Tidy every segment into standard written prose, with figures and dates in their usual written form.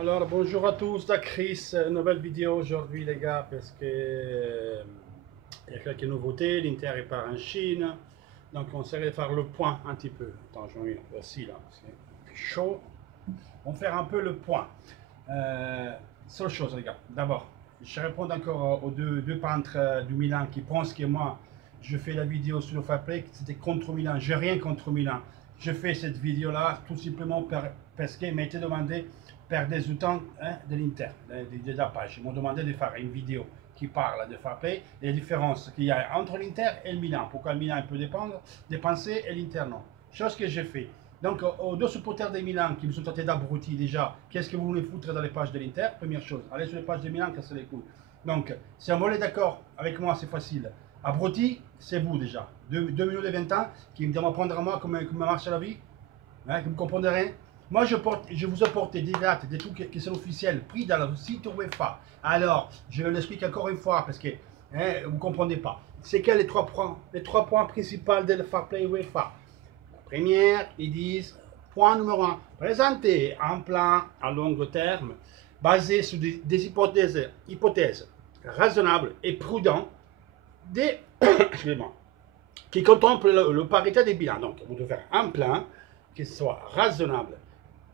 Alors bonjour à tous, c'est Chris, nouvelle vidéo aujourd'hui les gars parce que il y a quelques nouveautés, l'Inter est part en Chine, donc on essaie de faire le point un petit peu. Attends, j'en ai aussi là, c'est chaud. On va faire un peu le point. Seule chose les gars, d'abord, je réponds encore aux deux peintres du Milan qui pensent que moi je fais la vidéo sur le fair play, que c'était contre Milan, j'ai rien contre Milan. Je fais cette vidéo là tout simplement parce qu'il m'a été demandé perdre du temps de l'Inter, de la page. Ils m'ont demandé de faire une vidéo qui parle de fair play et les différences qu'il y a entre l'Inter et le Milan. Pourquoi le Milan peut dépenser et l'Inter non. Chose que j'ai fait. Donc, aux deux supporters de Milan qui me sont tentés d'abrutis déjà, qu'est-ce que vous voulez foutre dans les pages de l'Inter? Première chose, allez sur les pages de Milan, cassez les couilles. Donc, si on est d'accord avec moi, c'est facile. Abruti, c'est vous déjà. 2 minutes et 20 ans qui me apprendre à moi comment marche la vie, hein, que vous ne comprenez rien. Moi, je vous apporte des dates, des trucs qui sont officiels, pris dans le site UEFA. Alors, je l'explique encore une fois parce que vous ne comprenez pas. C'est quels les trois points principaux de la Fair Play UEFA? La première, ils disent, point numéro 1, présenter un plan à long terme basé sur des hypothèses raisonnables et prudentes qui contemplent le parité des bilans. Donc, vous devez faire un plan qui soit raisonnable,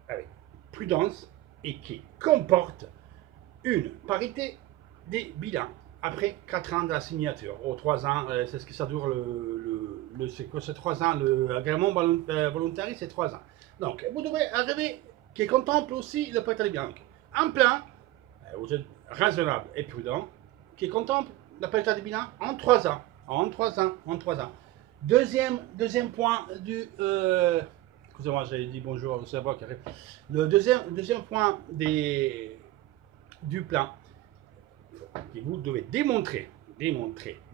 avec prudence et qui comporte une parité des bilans après 4 ans de la signature, ou 3 ans, c'est ce que ça dure c'est 3 ans, l'agrément volontaire, c'est 3 ans. Donc, vous devez arriver, qui contemple aussi le parité des bilans. Donc, un plan, vous êtes raisonnable et prudent, qui contemple la parité des bilans en 3 ans. En 3 ans, en 3 ans. Deuxième point du. Excusez-moi, j'ai dit bonjour, c'est moi qui arrive. Le deuxième point du plan, que vous devez démontrer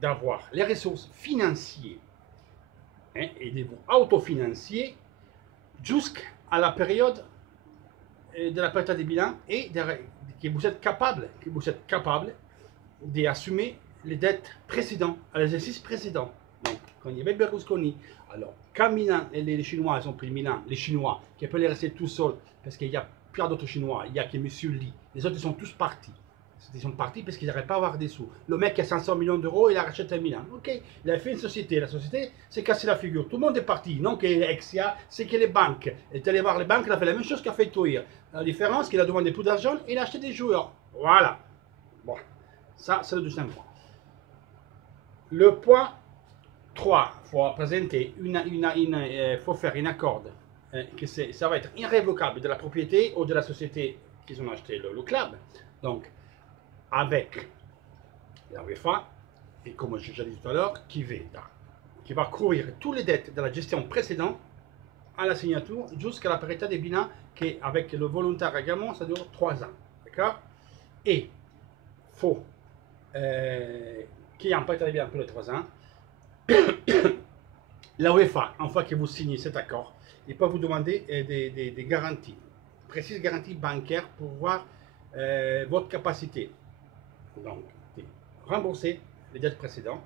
d'avoir les ressources financières et de vous autofinancer jusqu'à la période de la période des bilans et que vous êtes capable d'assumer les dettes précédentes, à l'exercice précédent. Donc, quand il y avait Berlusconi, alors, quand Milan et les Chinois ils ont pris Milan, les Chinois, qui peuvent les rester tout seuls, parce qu'il y a plein d'autres Chinois, il y a que M. Li, les autres ils sont tous partis. Ils sont partis parce qu'ils n'arrivaient pas à avoir des sous. Le mec qui a 500 millions d'euros, il a racheté Milan. Ok, il a fait une société. La société s'est cassée la figure. Tout le monde est parti. Non que Exia, c'est que les banques. Il est allé voir les banques, il a fait la même chose qu'a fait Toir. La différence, c'est qu'il a demandé plus d'argent et il a acheté des joueurs. Voilà. Bon, ça, c'est le deuxième point. Le point 3, il faut présenter faut faire une accord que ça va être irrévocable de la propriété ou de la société qu'ils ont acheté le club. Donc, avec la UEFA, et comme j'ai déjà dit tout à l'heure, qui va couvrir toutes les dettes de la gestion précédente à la signature jusqu'à la période des bilans qui, avec le volontaire également, ça dure 3 ans. D'accord? Et il faut qu'il y ait un période des bilans pour les 3 ans. La UEFA, une fois que vous signez cet accord, il peut vous demander des garanties, précises garanties bancaires pour voir votre capacité. Donc, rembourser les dettes précédentes,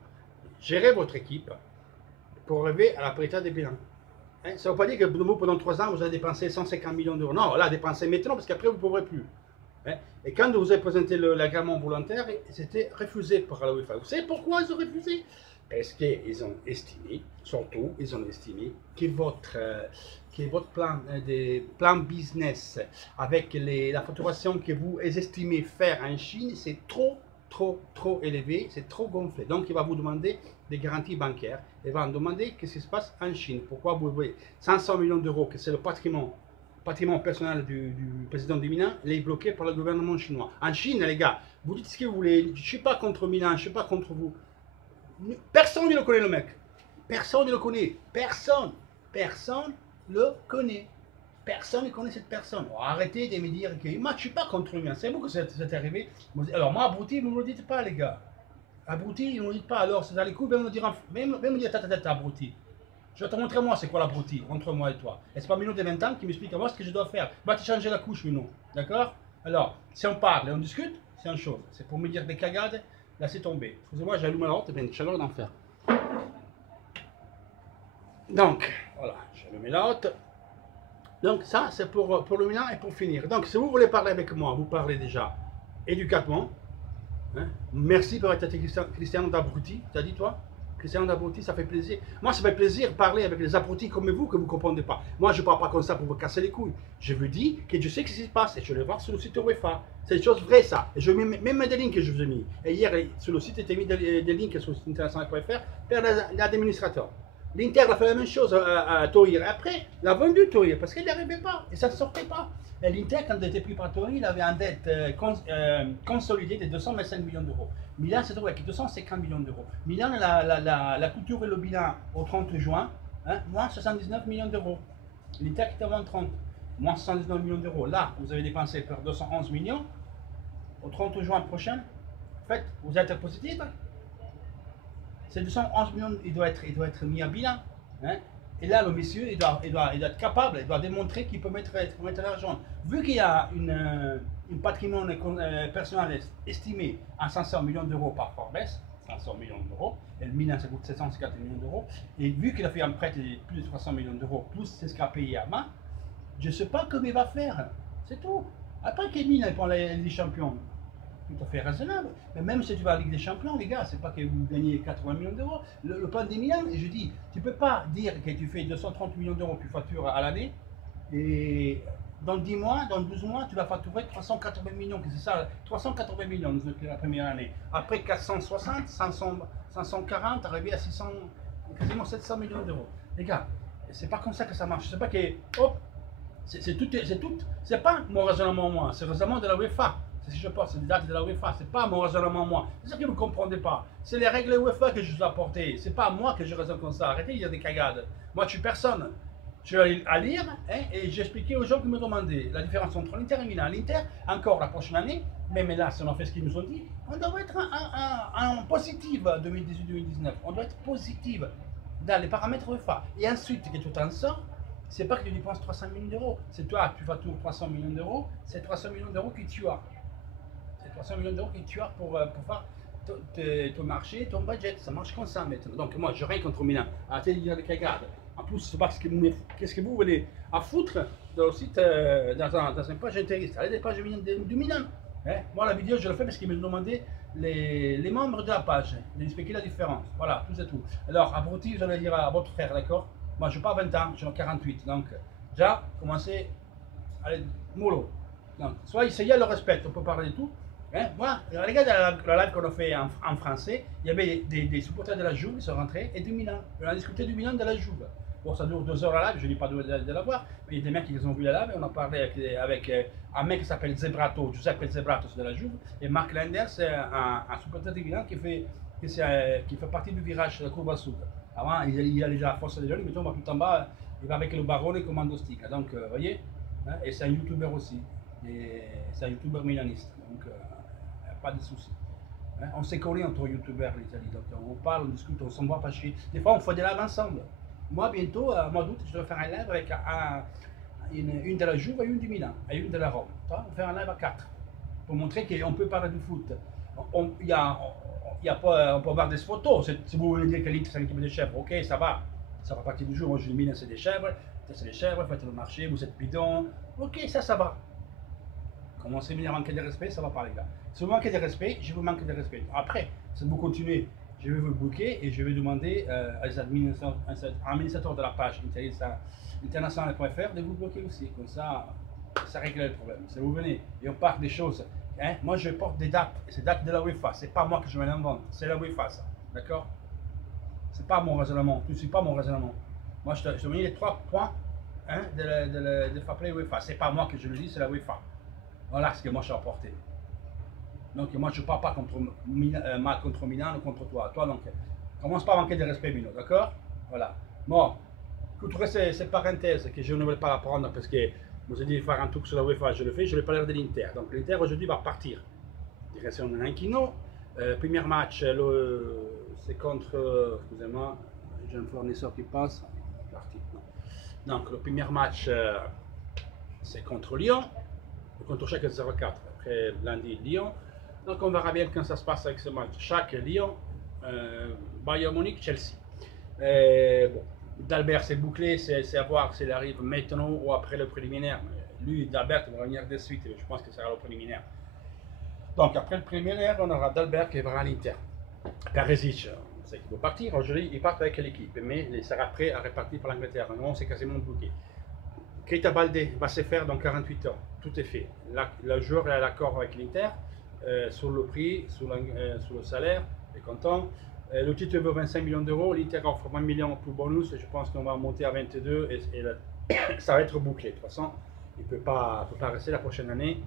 gérer votre équipe pour arriver à la parité des bilans. Hein? Ça ne veut pas dire que pendant 3 ans, vous allez dépenser 150 millions d'euros. Non, là, dépensez maintenant parce qu'après, vous ne pourrez plus. Hein? Et quand vous avez présenté l'agrément volontaire, c'était refusé par la UEFA. Vous savez pourquoi ils ont refusé? Parce qu'ils ont estimé, surtout, ils ont estimé que votre plan business avec la facturation que vous estimez faire en Chine, c'est trop élevé, c'est trop gonflé. Donc, il va vous demander des garanties bancaires. Il va vous demander qu'est-ce qui se passe en Chine. Pourquoi vous voyez 500 millions d'euros, que c'est le patrimoine personnel du président du Milan, il est bloqué par le gouvernement chinois. En Chine, les gars, vous dites ce que vous voulez. Je ne suis pas contre Milan, je ne suis pas contre vous. Personne ne le connaît, le mec. Personne ne le connaît. Personne le connaît. Personne ne connaît cette personne. Oh, arrêtez de me dire que moi, je ne suis pas contre lui. C'est vous que c'est arrivé. Alors, moi, abruti, vous ne me le dites pas, les gars. Abruti, vous ne me le dites pas. Alors, c'est dans les coups, me dire tête abruti. Je vais te montrer, moi, c'est quoi l'abruti, entre moi et toi. Et c'est pas Mino de 20 ans qui m'explique à moi ce que je dois faire. Va te changer la couche, Mino. D'accord? Alors, si on parle et on discute, c'est une chose. C'est pour me dire des cagades. Laissez tomber. Excusez-moi, j'allume la haute, une chaleur d'enfer. Donc, voilà, j'allume la haute. Donc ça, c'est pour le Milan et pour finir. Donc si vous voulez parler avec moi, vous parlez déjà éducatement. Hein. Merci pour être Cristiano d'abruti, t'as dit toi? Cristiano d'abruti, ça fait plaisir. Moi, ça fait plaisir de parler avec des abrutis comme vous que vous ne comprenez pas. Moi, je ne parle pas comme ça pour vous casser les couilles. Je vous dis que je sais ce qui se passe et je vais voir sur le site UEFA. C'est une chose vraie, ça. Et je mets même des liens que je vous ai mis. Et hier, sur le site, il était mis des liens sur le site international.fr vers l'administrateur. L'Inter a fait la même chose à Torir. Après, il a vendu Torir parce qu'il n'y arrivait pas et ça ne sortait pas. Et l'Inter, quand il était pris par Torir, il avait une dette consolidée de 225 millions d'euros. Milan s'est trouvé avec 250 millions d'euros. Milan, la couture et le bilan au 30 juin, hein, moins 79 millions d'euros. L'Inter qui était à moins 30, moins 79 millions d'euros. Là, vous avez dépensé pour 211 millions. Au 30 juin prochain, en fait, vous êtes positif. Ces 211 millions, il doit être mis en bilan. Hein? Et là, le monsieur, il doit être capable, il doit démontrer qu'il peut mettre l'argent. Vu qu'il y a une patrimoine personnel estimé à 500 millions d'euros par Forbes, 500 millions d'euros, et le Milan, ça coûte 750 millions d'euros, et vu qu'il a fait un prêt de plus de 300 millions d'euros, plus c'est ce qu'il a payé avant, je ne sais pas comment il va faire. C'est tout. Après qu'il Milan prend les champions, tout à fait raisonnable. Mais même si tu vas à la Ligue des Champions, les gars, c'est pas que vous gagnez 80 millions d'euros. Le plan des Milan, et je dis, tu peux pas dire que tu fais 230 millions d'euros que tu factures à l'année, et dans 10 mois, dans 12 mois, tu vas facturer 380 millions, c'est ça, 380 millions la première année. Après 460, 540, arrivé à 600, quasiment 700 millions d'euros. Les gars, c'est pas comme ça que ça marche. C'est pas que, hop, c'est pas mon raisonnement moi, c'est le raisonnement de la UEFA. C'est ce que je pense, c'est des dates de la UEFA, c'est pas mon raisonnement moi. C'est ça que vous ne comprenez pas. C'est les règles UEFA que je vous ai apportées. C'est pas moi que je raisonne comme ça. Arrêtez, il y a des cagades. Moi, je suis personne. Je suis à lire hein, et j'ai expliqué aux gens qui me demandaient la différence entre l'Inter et Milan. L'Inter, encore la prochaine année, même là, si on a fait ce qu'ils nous ont dit, on doit être en positif 2018-2019. On doit être positif dans les paramètres UEFA. Et ensuite, que tu t'en sors, c'est pas que tu dépenses 300 millions d'euros. C'est toi, tu vas tourner 300 millions d'euros, c'est 300 millions d'euros que tu as. 300 millions d'euros que tu as pour faire ton marché, ton budget. Ça marche comme ça maintenant. Donc moi, je n'ai rien contre Milan. Arrêtez de dire des cagades. En plus, c'est parce que qu'est-ce que vous voulez à foutre dans le site, dans une page intéressante. Allez des pages du Milan. Hein? Moi, la vidéo, je le fais parce qu'ils me demandaient les membres de la page, d'expliquer la différence. Voilà, tout c'est tout. Alors, abruti, vous allez dire à votre frère, d'accord? Moi, je n'ai pas 20 ans, j'en ai 48. Donc, déjà, commencez, allez, mollo. Donc, soit essayez le respect, on peut parler de tout. Hein? Moi, regardez la live qu'on a fait en français, il y avait des supporters de la Juve qui sont rentrés et du Milan. On a discuté du Milan de la Juve. Bon, ça dure 2 heures la live, je n'ai pas de la voir, mais il y a des mecs qui ont vu la live et on a parlé avec un mec qui s'appelle Zebrato, Giuseppe Zebrato, c'est de la Juve, et Mark Lenders, c'est un supporter du Milan qui fait partie du virage de la courbe sud. Avant, il a déjà la force des jeunes, mais tombe tout en bas, il va avec le Barone et le Commando Stick. Donc, vous voyez, hein, et c'est un youtubeur aussi, c'est un youtubeur milaniste. Donc, pas de soucis. Hein? On s'est collés entre youtubeurs l'Italie, donc on parle, on discute, on s'envoie pas chier. Des fois on fait des lives ensemble. Moi bientôt, au mois d'août, je vais faire un live avec une de la Juve et une du Milan, et une de la Rome. On va faire un live à 4 pour montrer qu'on peut parler du foot. On peut avoir des photos. Si vous voulez dire que l'Inter c'est une équipe de chèvres, ok, ça va partir du jour. Moi je dis Milan c'est des chèvres, c'est des chèvres, faites le marché, vous êtes bidon. Ok, ça va. Commencez à manquer de respect, ça va pas les gars. Si vous manquez de respect, je vous manque de respect. Après, si vous continuez, je vais vous bloquer et je vais demander à les administrateurs de la page international.fr de vous bloquer aussi. Comme ça règle le problème. Si vous venez et on parle des choses, hein, moi je porte des dates, et ces dates de la UEFA, c'est pas moi que je me l'invente, c'est la UEFA ça. D'accord? C'est pas mon raisonnement, tu ne suis pas mon raisonnement. Moi je te dis les 3 points hein, de fair play UEFA. C'est pas moi que je le dis, c'est la UEFA. Voilà ce que moi je suis apporté. Donc moi je ne parle pas contre Milan ou contre toi. Toi donc, commence pas à manquer de respect Mino, d'accord? Voilà. Bon, écoutez ces parenthèses que je ne vais pas apprendre parce que vous avez dit de faire un truc sur la UEFA, je le fais, je vais parler de l'Inter. Donc l'Inter aujourd'hui va partir. Direction de Nanchino. Premier match, c'est contre, excusez-moi, j'ai un fournisseur qui passe. Donc le premier match, c'est contre Lyon. Contre chaque 0-4, après lundi Lyon. Donc on verra bien quand ça se passe avec ce match. Chaque Lyon, Bayern Munich, Chelsea. Bon, D'Albert, c'est bouclé, c'est à voir s'il arrive maintenant ou après le préliminaire. Lui, d'Albert, va venir de suite, je pense que ça sera le préliminaire. Donc, après le préliminaire, on aura d'Albert qui va à l'Inter. Perisic, on sait qu'il va partir. Aujourd'hui, il part avec l'équipe, mais il sera prêt à repartir pour l'Angleterre. Non, c'est quasiment bouclé. Keita Baldé va se faire dans 48 heures. Tout est fait. Le joueur est à l'accord avec l'Inter sur le prix, sur le salaire, il est content. Le titre vaut 25 millions d'euros. L'Inter offre 20 millions pour bonus. Je pense qu'on va monter à 22 et ça va être bouclé. De toute façon, il ne peut pas rester la prochaine année.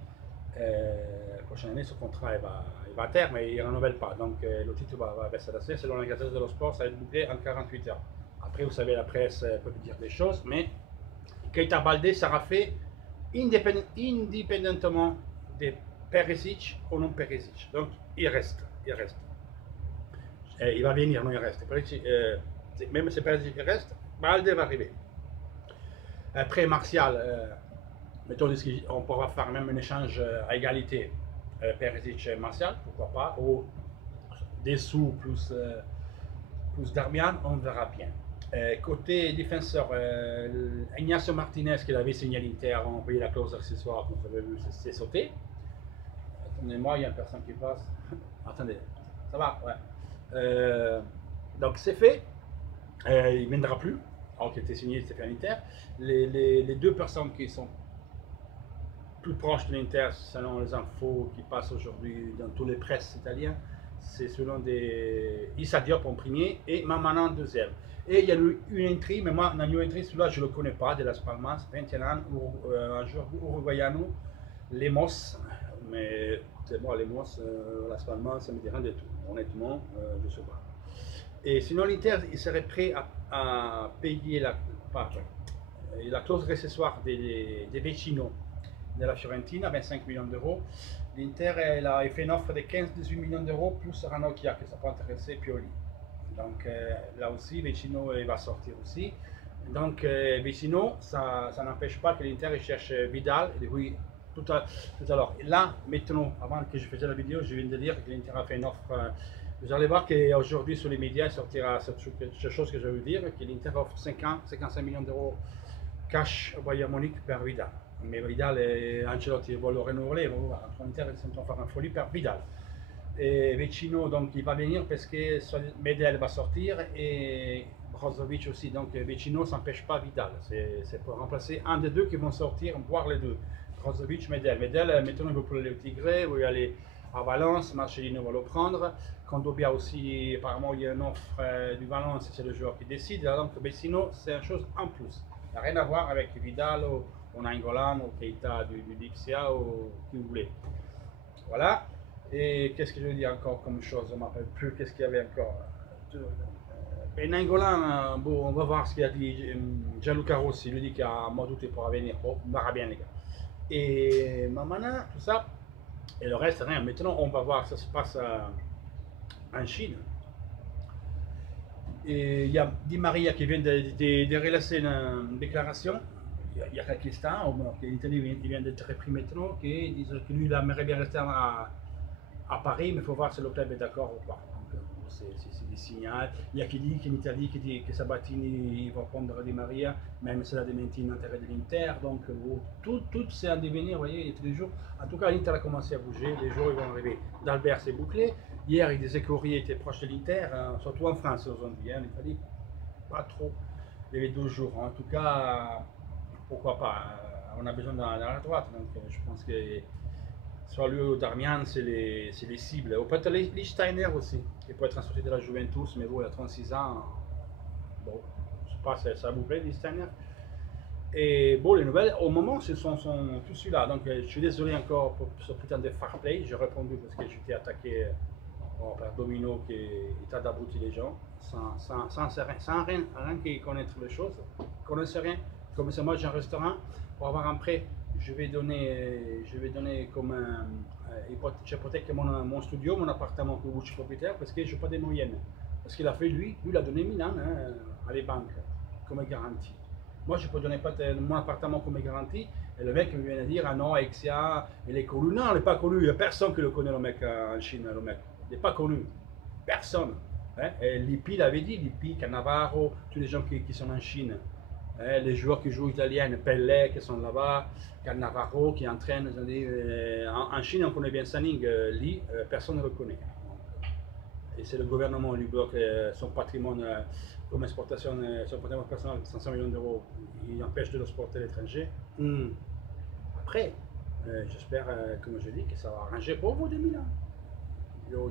Ce contrat il va à terme, mais il ne renouvelle pas. Donc le titre va baisser la selon la Gazette de Sport, ça va être bouclé en 48 heures. Après, vous savez, la presse peut dire des choses, mais Keita Baldé sera fait indépendamment de Perisic ou non Perisic. Donc il reste. Il va venir, non il reste. Même si Perisic reste, Baldé va arriver. Après Martial, mettons on pourra faire même un échange à égalité. Perisic et Martial, pourquoi pas, ou des sous plus Darmian, on verra bien. Côté défenseur, Ignacio Martinez qui avait signé à l'Inter, a envoyé la clause accessoire, comme vous avez vu, c'est sauté. Attendez-moi, il y a une personne qui passe. Attendez, ça va, ouais. Donc c'est fait, il ne viendra plus, alors qu'il était signé, c'était fait à l'Inter. Les deux personnes qui sont plus proches de l'Inter, selon les infos qui passent aujourd'hui dans tous les presses italiens, c'est selon des Issa Diop en premier et Mamana en deuxième. Et il y a une entrée, mais moi, une entrée, celui-là, je ne le connais pas, de Las Palmas, 21 ans, un joueur uruguayano, Lemos. Mais c'est bon, Lemos, Las Palmas, ça ne me dit rien du tout. Honnêtement, je ne sais pas. Et sinon, l'Inter, il serait prêt à payer la clause récessoire des Vecino de la Fiorentina, 25 millions d'euros. L'Inter a fait une offre de 15-18 millions d'euros plus Ranocchia, que ça peut intéresser Pioli. Donc là aussi, Vecino va sortir aussi. Donc Vecino, ça n'empêche pas que l'Inter cherche Vidal. Et oui, tout à l'heure. Là, maintenant, avant que je fasse la vidéo, je viens de dire que l'Inter a fait une offre. Vous allez voir qu'aujourd'hui sur les médias, il sortira cette chose que je veux dire, que l'Inter offre 55 millions d'euros cash au Bayern Munich per Vidal. Mais Vidal et Ancelotti veulent le renouveler. L'Inter est en train de faire une folie per Vidal. Et Vecino, donc, il va venir parce que Medel va sortir et Brozovic aussi. Donc, Vecino ne s'empêche pas Vidal. C'est pour remplacer un des deux qui vont sortir, voire les deux. Brozovic, Medel. Medel, maintenant, il veut pour aller au Tigre, il veut aller à Valence. Marcelino va le prendre. Kondobia aussi, apparemment, il y a une offre du Valence, c'est le joueur qui décide. Donc, Vecino, c'est une chose en plus. Il n'y a rien à voir avec Vidal ou Nainggolan ou Keita du Lipsia ou qui vous voulez. Voilà. Et qu'est-ce que je veux dire encore comme chose, je ne me rappelle plus, qu'est-ce qu'il y avait encore. Et Nainggolan, bon, on va voir ce qu'il a dit Gianluca Rossi, il lui dit qu'il y a un mois d'août il pourra venir. Bon, on verra bien les gars. Et Mamana, tout ça, et le reste, rien. Maintenant, on va voir, ça se passe en Chine. Et il y a Di Maria qui vient de relancer une déclaration. Il y a quelques instants, l'Italie vient d'être repris maintenant, qui disent que lui, il aimerait bien rester à Paris, mais il faut voir si le club est d'accord ou pas. C'est des signaux. Il y a qui dit qu'en Italie, qui dit que Sabatini il va prendre Di Maria, même si la démenti l'intérêt de l'Inter. Donc tout c'est à devenir, vous voyez, tous les jours. En tout cas, l'Inter a commencé à bouger, les jours ils vont arriver. D'Albert c'est bouclé. Hier, il disait qu'Aurier était proche de l'Inter, surtout en France aujourd'hui. En Italie, pas trop. Il y avait 12 jours. En tout cas, pourquoi pas. On a besoin dans la droite. Donc je pense que soit lui ou Darmian, c'est les cibles. Ou peut-être Lichtsteiner aussi, qui peut être sorti de la Juventus, mais bon, il a 36 ans. Bon, je sais pas, ça vous plaît, Lichtsteiner. Et bon, les nouvelles, au moment, ce sont tous ceux-là. Donc, je suis désolé encore pour ce putain de fair play. J'ai répondu parce que j'étais attaqué par Domino qui est d'abrutir les gens, sans rien qui connaître les choses. Ils ne connaissent rien. Comme c'est moi, j'ai un restaurant. Pour avoir un prêt, je vais donner comme j'hypothèque mon studio, mon appartement que je suis propriétaire parce que je n'ai pas de moyens. Parce qu'il a fait lui il a donné 1000 ans à les banques comme garantie. Moi, je ne peux donner pas mon appartement comme garantie. Et le mec me vient de dire, ah non, Exia, il est connu. Non, il n'est pas connu. Il n'y a personne qui le connaît, le mec en Chine, le mec. Il n'est pas connu. Personne. Hein. Et Lippi l'avait dit, Lippi, Cannavaro, tous les gens qui sont en Chine. Hein, les joueurs qui jouent italiens, Pellè qui sont là-bas, Cannavaro qui entraîne. En Chine, on connaît bien Sanning, Li, personne ne le connaît. Et c'est le gouvernement qui lui bloque son patrimoine comme exportation, son patrimoine personnel, 500 millions d'euros. Il empêche de l'exporter à l'étranger. Après, j'espère, comme je dis, que ça va arranger pour vous 2000 ans.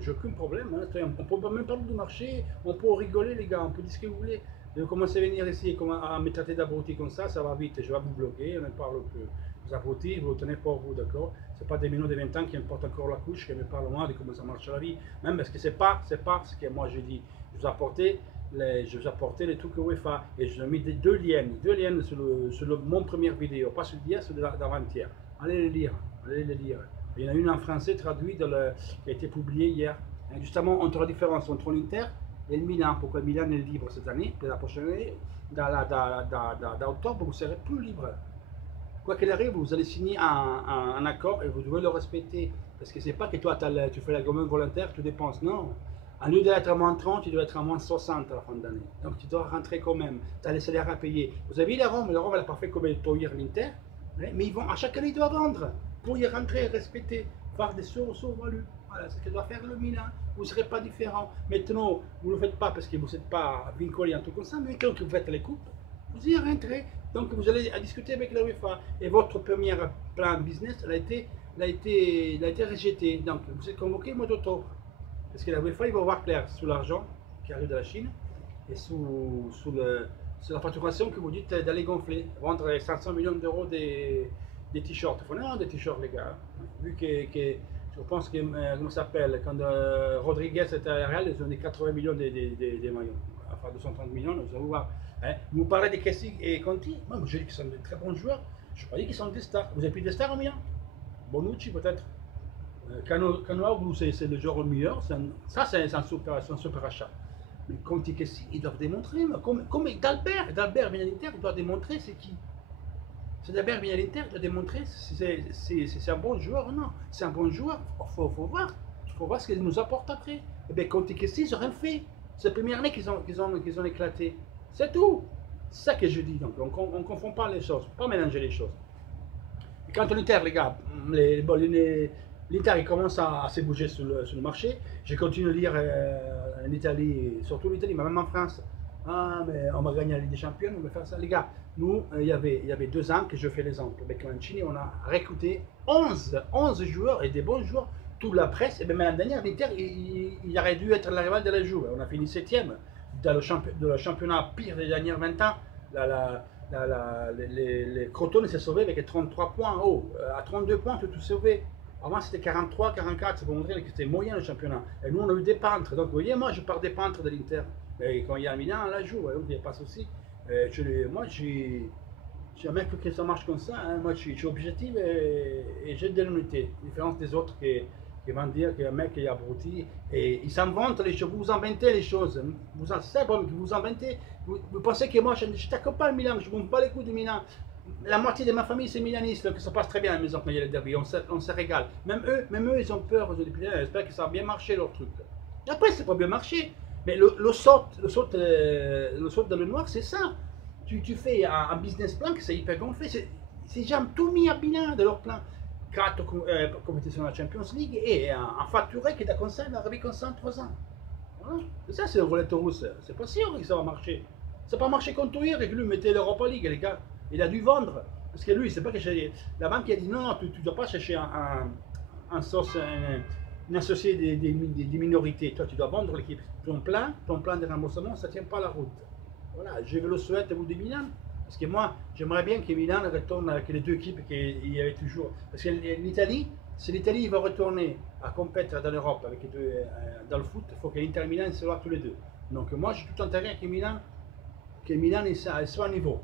J'ai aucun problème. Hein. On peut même parler du marché, on peut rigoler, les gars, on peut dire ce que vous voulez. De commencer à venir ici à me traiter d'abruti comme ça va vite. Je vais vous bloquer, on ne parle plus. Vous abrutis, vous le tenez pour vous, d'accord? C'est pas des minous de 20 ans qui me portent encore la couche, qui me parlent moi de comment ça marche la vie. Même parce que c'est pas ce que moi je dis. Je vous apportais les trucs UEFA et je vous ai mis deux liens sur mon première vidéo, pas celui d'hier, celui d'avant-hier. Allez les lire, allez les lire. Il y en a une en français traduite qui a été publiée hier. Et justement, entre la différence entre l'Inter et le Milan. Pourquoi le Milan est libre cette année, et la prochaine année, d'octobre, vous serez plus libre. Quoi qu'il arrive, vous allez signer un accord et vous devez le respecter. Parce que c'est pas que toi, tu fais la gomme volontaire, tu dépenses. Non. Au lieu d'être à moins 30, tu dois être à moins 60 à la fin d'année. Donc tu dois rentrer quand même. Tu as les salaires à payer. Vous avez vu la Rome, elle n'a pas fait comme Toyer l'Inter. Mais ils vont, à chaque année, ils doivent vendre pour y rentrer, respecter, faire des sauts-values. Voilà, c'est ce que doit faire le Milan. Vous ne serez pas différent. Maintenant, vous ne le faites pas parce que vous n'êtes pas vinculé en tout comme ça, mais quand vous faites les coupes, vous y rentrez. Donc vous allez discuter avec la UEFA. Et votre premier plan business a été rejeté. Donc vous êtes convoqué au mois d'octobre. Parce que la UEFA, il va voir clair sur l'argent qui arrive de la Chine et sur la facturation que vous dites d'aller gonfler, vendre 500 millions d'euros des t-shirts. Il faut non, des t-shirts, les gars. Vu que je pense que, comment ça s'appelle, quand Rodriguez était à Real, ils ont des 80 millions des maillots. Enfin, 230 millions, vous allez voir. Hein. Vous parlez des Kessie et Conti, moi je dis qu'ils sont de très bons joueurs. Je croyais qu'ils sont des stars. Vous avez pris des stars au Milan? Bonucci peut-être. Canoaglu, c'est le joueur le meilleur. Ça, c'est un super achat. Mais Conti, Kessie, ils doivent démontrer. Comme Dalbert vient à l'Inter, il doit démontrer c'est qui. Si Dalbert vient à l'Inter, il doit démontrer si c'est un bon joueur ou non. C'est un bon joueur, il faut voir. Il faut voir ce qu'il nous apporte après. Et bien, Conti, Kessie, ils n'ont rien fait. C'est la première année qu'ils ont éclaté. C'est tout. C'est ça que je dis. Donc, on ne confond pas les choses, pas mélanger les choses. Et quand l'Inter, les gars, l'Inter il commence à se bouger sur le marché. Je continue à lire en Italie, surtout l'Italie, mais même en France. Ah, mais on va gagner la Ligue des Champions, on va faire ça. Les gars, nous, il y avait 2 ans que je fais l'exemple. Avec Mancini, on a recruté 11 joueurs et des bons joueurs. Toute la presse, et même l'année dernière, l'Inter, il aurait dû être la rivale de la Juve. On a fini 7e dans le championnat pire des dernières 20 ans. Les Crotone s'est sauvé avec 33 points. Oh, à 32 points, tu t'es sauvé. Avant, c'était 43, 44. C'est pour montrer que c'était moyen le championnat. Et nous, on a eu des peintres. Donc, vous voyez, moi, je pars des peintres de l'Inter. Et quand il y a Milan, on la joue. Donc, il n'y a pas de souci. Moi, j'ai un mec que ça marche comme ça. Hein. Moi, je suis objectif et j'ai de l'unité. Différence des autres qui vont dire qu'il y a un mec qui est abruti. Et ils s'inventent les choses. Vous inventez les choses. C'est bon que vous inventez. Vous pensez que moi, je n'attaque pas le Milan. Je ne monte pas les coups du Milan. La moitié de ma famille, c'est milaniste. Donc ça passe très bien à la maison quand il y a les derby. On se régale. Même eux, ils ont peur. J'espère que ça va bien marcher leur truc. Et après, c'est pas bien marché. Mais le saut dans le noir, c'est ça. Tu fais un business plan que c'est hyper gonflé. C'est déjà tout mis à bilan de leur plan. 4 compétitions de la Champions League et un facturé qui t'a conseillé d'arriver comme ça en 3 ans. Voilà. C'est ça, c'est le roulette russe. C'est pas sûr que ça va marcher. Ça n'a pas marché contre hier et que lui mettait l'Europa League, les gars. Il a dû vendre. Parce que lui, c'est pas que la banque a dit non, tu ne dois pas chercher un associé des minorités. Toi, tu dois vendre l'équipe. Ton plan de remboursement, ça ne tient pas la route. Voilà, je le souhaite à vous de Milan. Parce que moi, j'aimerais bien que Milan retourne avec les deux équipes qu'il y avait toujours. Parce que l'Italie, si l'Italie va retourner à compétir dans l'Europe avec les deux, dans le foot, il faut que l'Inter et Milan soient tous les deux. Donc moi, j'ai tout intérêt que Milan soit à niveau.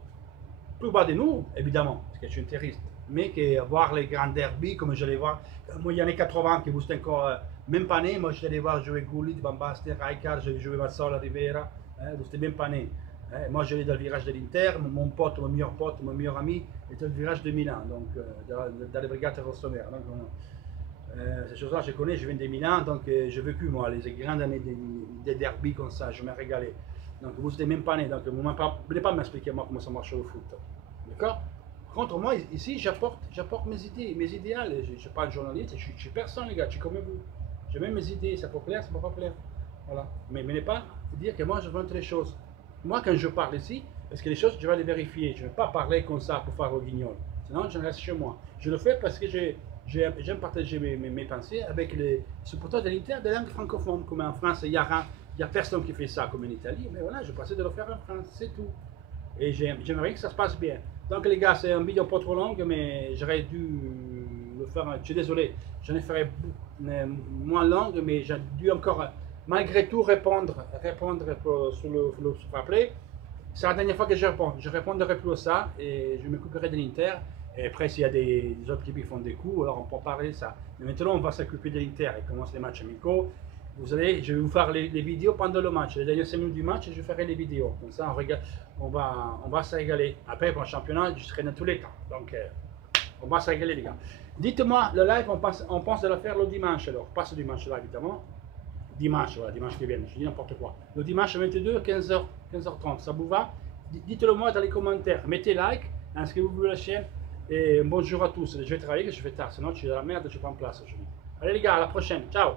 Plus bas de nous, évidemment, parce que je suis interiste. Mais que voir les grands derbies, comme je les vois, moi, il y en a 80 qui vous êtes encore même pas né. Moi, je vais voir jouer Gullit, Van Basten, Rijkaard, je vais jouer Mazzola, Rivera. Vous êtes même pas né. Moi, je vais dans le virage de l'Inter, mon meilleur ami, était dans le virage de Milan, donc dans les brigades rossonères. Ces choses-là, je connais, je viens de Milan, donc j'ai vécu moi les grandes années des derbies comme ça, je me régalais. Donc vous n'êtes même pas né, donc vous ne voulez pas m'expliquer moi comment ça marche le foot. D'accord? Par contre, moi ici, j'apporte mes idées, mes idéaux. Je ne suis pas un journaliste, je suis personne, les gars, je suis comme vous. J'ai même mes idées, ça peut plaire, ça peut pas plaire. Voilà. Mais venez pas dire que moi je vends les choses. Moi, quand je parle ici, parce que les choses, je vais les vérifier. Je ne vais pas parler comme ça pour faire au guignol. Sinon, je reste chez moi. Je le fais parce que j'aime partager mes pensées avec les supporters de l'Inter des langues francophones. Comme en France, il y a personne qui fait ça comme en Italie. Mais voilà, je passais de le faire en France, c'est tout. Et j'aimerais que ça se passe bien. Donc les gars, c'est une vidéo pas trop longue, mais j'aurais dû le faire. Je suis désolé, j'en ai fait moins longue, mais j'ai dû encore, malgré tout, répondre sur le replay. C'est la dernière fois que je réponds. Je répondrai plus à ça et je m'occuperai de l'Inter. Et après, s'il y a des autres qui font des coups, alors on peut parler de ça. Mais maintenant, on va s'occuper de l'Inter. Il commence les matchs amicaux. Je vais vous faire les vidéos pendant le match. Les dernières 5 minutes du match, je ferai les vidéos. Comme ça, on va se régaler. Après, pour le championnat, je serai dans tous les temps. Donc, on va se régaler, les gars. Dites-moi, le live, on pense de le faire le dimanche. Alors, pas ce dimanche là, évidemment. Dimanche, voilà, dimanche qui vient. Je dis n'importe quoi. Le dimanche 22, 15h, 15h30. Ça vous va? Dites-le moi dans les commentaires. Mettez like, inscrivez-vous à la chaîne. Et bonjour à tous. Je vais travailler, que je fais tard. Sinon, je suis dans la merde, je prends place aujourd'hui. Allez, les gars, à la prochaine. Ciao!